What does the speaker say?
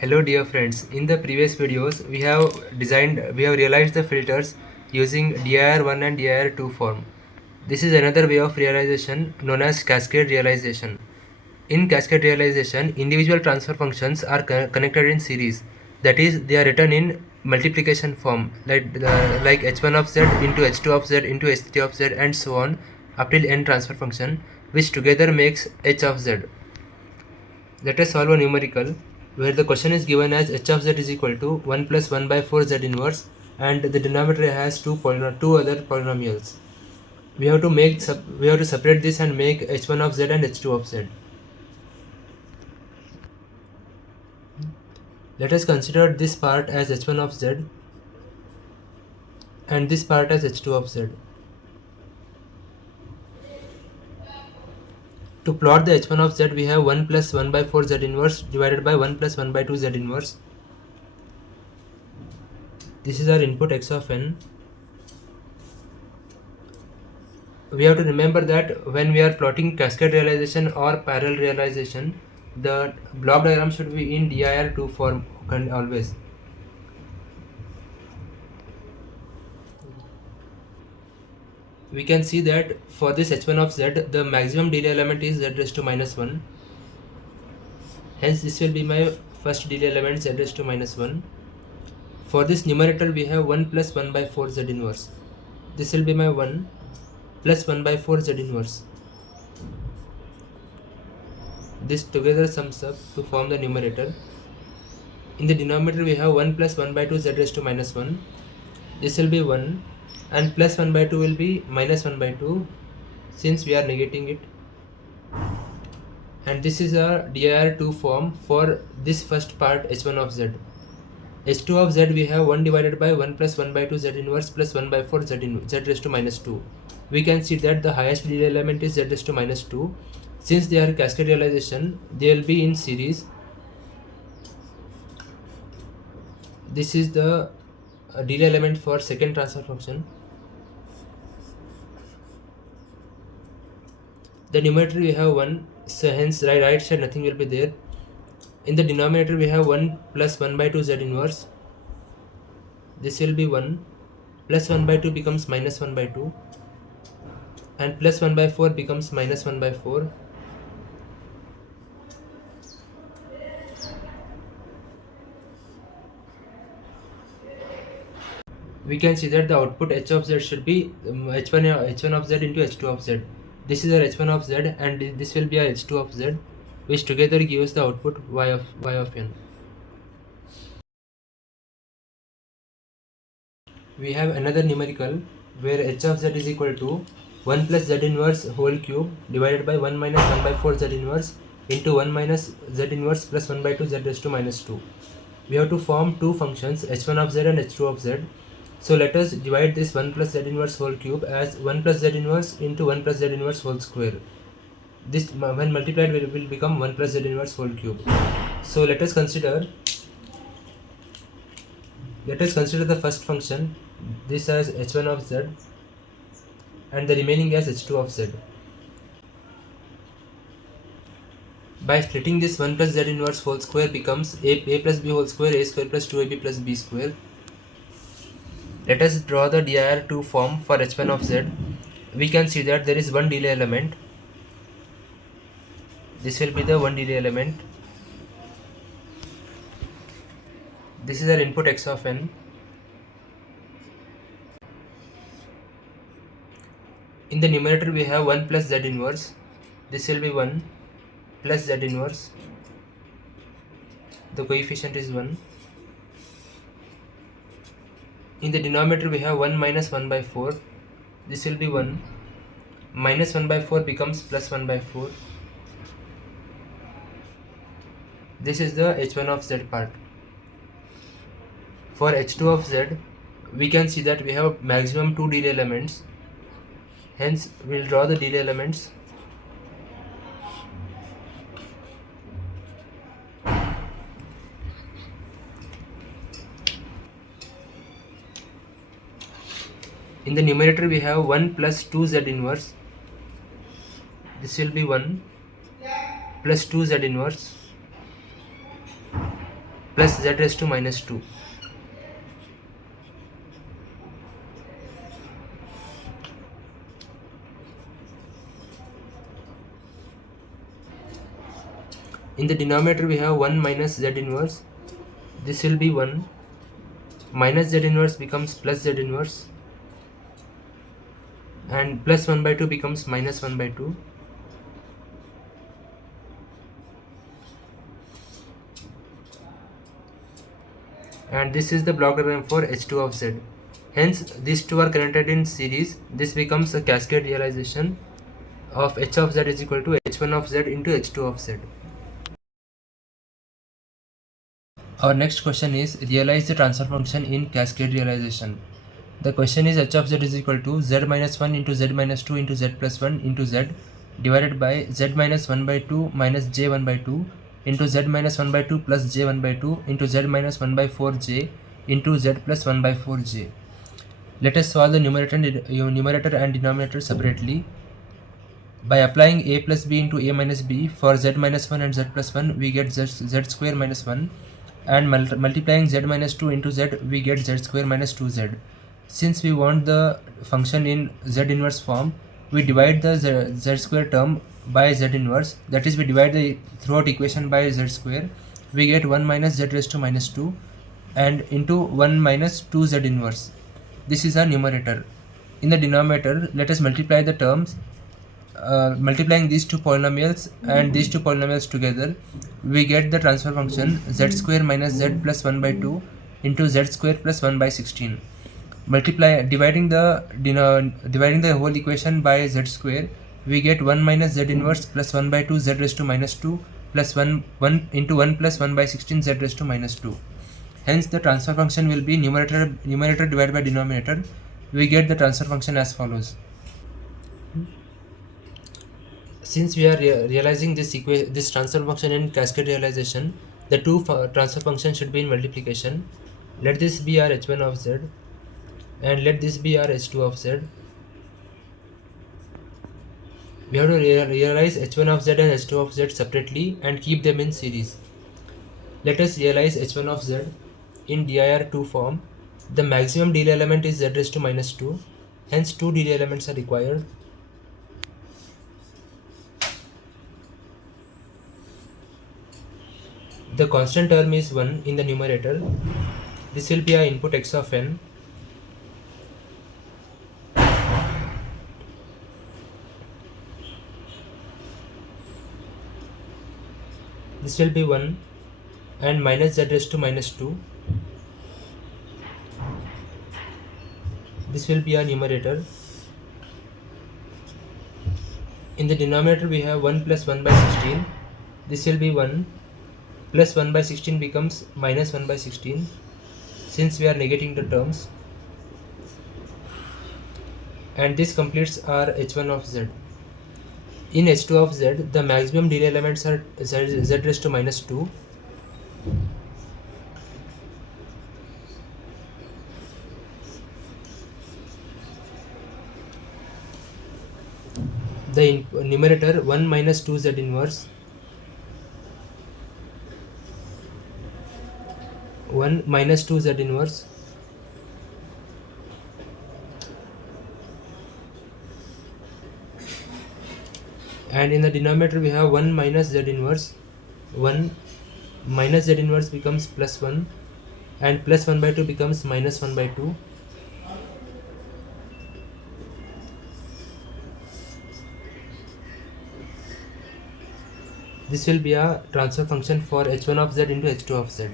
Hello dear friends, in the previous videos we have realized the filters using DIR1 and DIR2 form. This is another way of realization known as Cascade Realization. In Cascade Realization, individual transfer functions are connected in series. That is, they are written in multiplication form like h1 of z into h2 of z into h3 of z and so on up till n transfer function, which together makes h of z. Let us solve a numerical where the question is given as h of z is equal to 1 plus 1 by 4 z inverse and the denominator has two other polynomials. We have to separate this and make h1 of z and h2 of z. Let us consider this part as h1 of z and this part as h2 of z. To plot the h1 of z, we have 1 plus 1 by 4 z inverse divided by 1 plus 1 by 2 z inverse. This is our input x of n. We have to remember that when we are plotting cascade realization or parallel realization, the block diagram should be in DIR2 form always. We can see that for this h1 of z, the maximum delay element is z raised to minus 1. Hence, this will be my first delay element z raised to minus 1. For this numerator, we have 1 plus 1 by 4 z inverse. This will be my 1 plus 1 by 4 z inverse. This together sums up to form the numerator. In the denominator, we have 1 plus 1 by 2 z raised to minus 1. This will be 1 and plus 1 by 2 will be minus 1 by 2 since we are negating it. And this is a DIR2 form for this first part h1 of z. h2 of z we have 1 divided by 1 plus 1 by 2 z inverse plus 1 by 4 z raised to minus 2. We can see that the highest delay element is z raised to minus 2. Since they are cascade realization, they will be in series. This is the delay element for second transfer function. The numerator we have 1, so hence right side nothing will be there. In the denominator we have 1 plus 1 by 2 z inverse. This will be 1 plus 1 by 2 becomes minus 1 by 2 and plus 1 by 4 becomes minus 1 by 4. We can see that the output h of z should be h1 of z into h2 of z. This is our h1 of z and this will be our h2 of z, which together gives the output y of n. We have another numerical where h of z is equal to 1 plus z inverse whole cube divided by 1 minus 1 by 4 z inverse into 1 minus z inverse plus 1 by 2 z raised to minus 2. We have to form two functions h1 of z and h2 of z. So let us divide this 1 plus z inverse whole cube as 1 plus z inverse into 1 plus z inverse whole square. This when multiplied will become 1 plus z inverse whole cube. So let us consider the first function, this as h1 of z and the remaining as h2 of z. By splitting this 1 plus z inverse whole square becomes a plus b whole square, a square plus 2ab plus b square. Let us draw the DIR2 form for h1 of z. We can see that there is one delay element. This will be the one delay element. This is our input x of n. In the numerator we have 1 plus z inverse. This will be 1 plus z inverse. The coefficient is 1. In the denominator we have 1 minus 1 by 4. This will be 1. Minus 1 by 4 becomes plus 1 by 4. This is the h1 of z part. For h2 of z, we can see that we have maximum 2 delay elements. Hence, we will draw the delay elements. In the numerator we have 1 plus 2 z inverse. This will be 1 plus 2 z inverse plus z raised to minus 2. In the denominator we have 1 minus z inverse. This will be 1. Minus z inverse becomes plus z inverse. And plus 1 by 2 becomes minus 1 by 2. And this is the block diagram for h2 of z. Hence these two are connected in series. This becomes a cascade realization of h of z is equal to h1 of z into h2 of z. Our next question is realize the transfer function in cascade realization. The question is h of z is equal to z minus 1 into z minus 2 into z plus 1 into z divided by z minus 1 by 2 minus j 1 by 2 into z minus 1 by 2 plus j 1 by 2 into z minus 1 by 4 j into z plus 1 by 4 j. Let us solve the numerator and denominator separately. By applying a plus b into a minus b for z minus 1 and z plus 1, we get z square minus 1, and multiplying z minus 2 into z, we get z square minus 2z. Since we want the function in z inverse form, we divide the z square term by z inverse, that is we divide the throughout equation by z square. We get 1 minus z raised to minus 2 and into 1 minus 2z inverse. This is our numerator. In the denominator, let us multiply the terms. Multiplying these two polynomials and these two polynomials together, we get the transfer function z square minus z plus 1 by 2 into z square plus 1 by 16. Dividing the whole equation by z square, we get 1 minus z inverse plus 1 by 2 z raised to minus 2 plus 1 into 1 plus 1 by 16 z raised to minus 2. Hence the transfer function will be numerator divided by denominator. We get the transfer function as follows. Since we are realizing this transfer function in cascade realization, the two transfer functions should be in multiplication. Let this be our h1 of z and let this be our h2 of z. We have to realize h1 of z and h2 of z separately and keep them in series. Let us realize h1 of z in dir2 form. The maximum DL element is z raised to minus 2. Hence 2 DL elements are required. The constant term is 1 in the numerator. This will be our input x of n. This will be 1 and minus z raised to minus 2. This will be our numerator. In the denominator we have 1 plus 1 by 16. This will be 1 plus 1 by 16 becomes minus 1 by 16 since we are negating the terms. And this completes our h1 of z. In h2 of z, the maximum DL elements are z raised to minus 2. The numerator 1 minus 2z inverse, 1 minus 2z inverse, and in the denominator we have 1 minus z inverse. 1 minus z inverse becomes plus 1 and plus 1 by 2 becomes minus 1 by 2. This will be a transfer function for h1 of z into h2 of z.